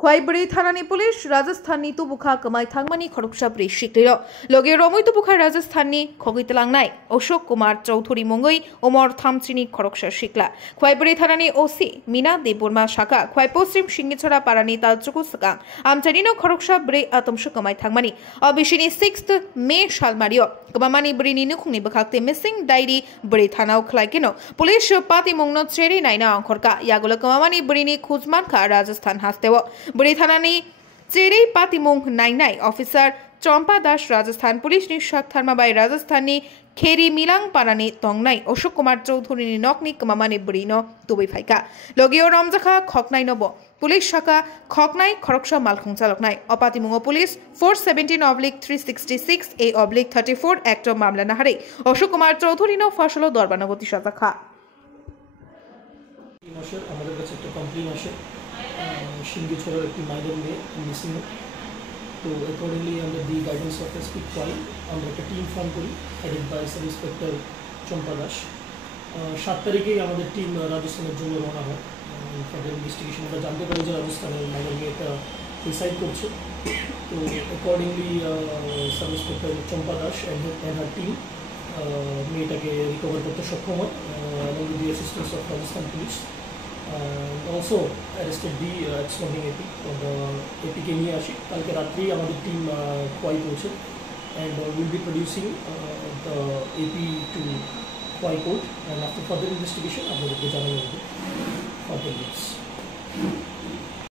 খোয়াইবাড়ি থানানি police রাজস্থাননি তুবুখা কমাই থাংমানি খড়কসাব্রি শিকলিল লগে রমই তুবুখা রাজস্থাননি খগিতলাংনাই Ashok Kumar Chowdhury মঙ্গই Omar থামচিনি খড়কসা শিকলা খোয়াইবাড়ি থানানি OC Mina Debbarma শাখা খোয়াই পশ্চিম সিংগিছড়া পারানি তালচুকু সাকা আমচানিনো খড়কসাব্রি আতমস কমাই থাংমানি অবিশিনি 6th মে সালমারিও কমামানি ব্রিনি নুখুংনি বখাকতে মিসিং ডায়েরি ব্রি থানাও খলাইকেনো পুলিশ পাতি মুংনো চেরি নাইনা অঙ্করকা ইয়াগুলো কমামানি ব্রিনি খুজমানখা রাজস্থান হাসতেও बुरी थानानी चेरे पातिमुंग नाइनाई ऑफिसर चंपा दास राजस्थान पुलिस नि शाख थर्माबाई राजस्थानी खेरी मिलांग पारानी तोंगनाई अशोक कुमार चौधुरी नि नकनी कमामानी बुरीनो तुबै फाइका लगियो रमजाखा खकनाई नबो पुलिस शाखा खकनाई खरकसा मालखुं चालकनाई अपातिमुंग पुलिस 417/366 A/34 एक्ट मामला नाहारे अशोक कुमार चौधुरी नो फसलो दरबानगति शाखा আমাদের কাছে একটা কমপ্লেইন আসে সিংগিছড়ার একটি মাইনর মেয়ে মিসিং। তো অ্যাকর্ডিংলি আমরা দি গাইডেন্স অফ এসপি কোয়াই আমরা একটা টিম ফর্ম করি হেডেড বাই সাব ইন্সপেক্টর চম্পা দাস। 7 তারিখেই আমাদের টিম রাজস্থানের জন্য রওনা হয়। ফার্দার ইনভেস্টিগেশন আমরা জানতে পারি যে রাজস্থানের মাইনর মেয়েটা সুইসাইড করছে। তো accordingly sub inspector Champa Das and her team মেয়েটাকে রিকভার করতে সক্ষম হয় along with the assistance of Rajasthan Police. Also arrested the ex-smoking AP और AP के लिए आशी कल के रात्रि हमारी टीम क्वाई पहुंचे and will be producing the AP to Kwai court and after further investigation हम लोग को जाने होंगे further news.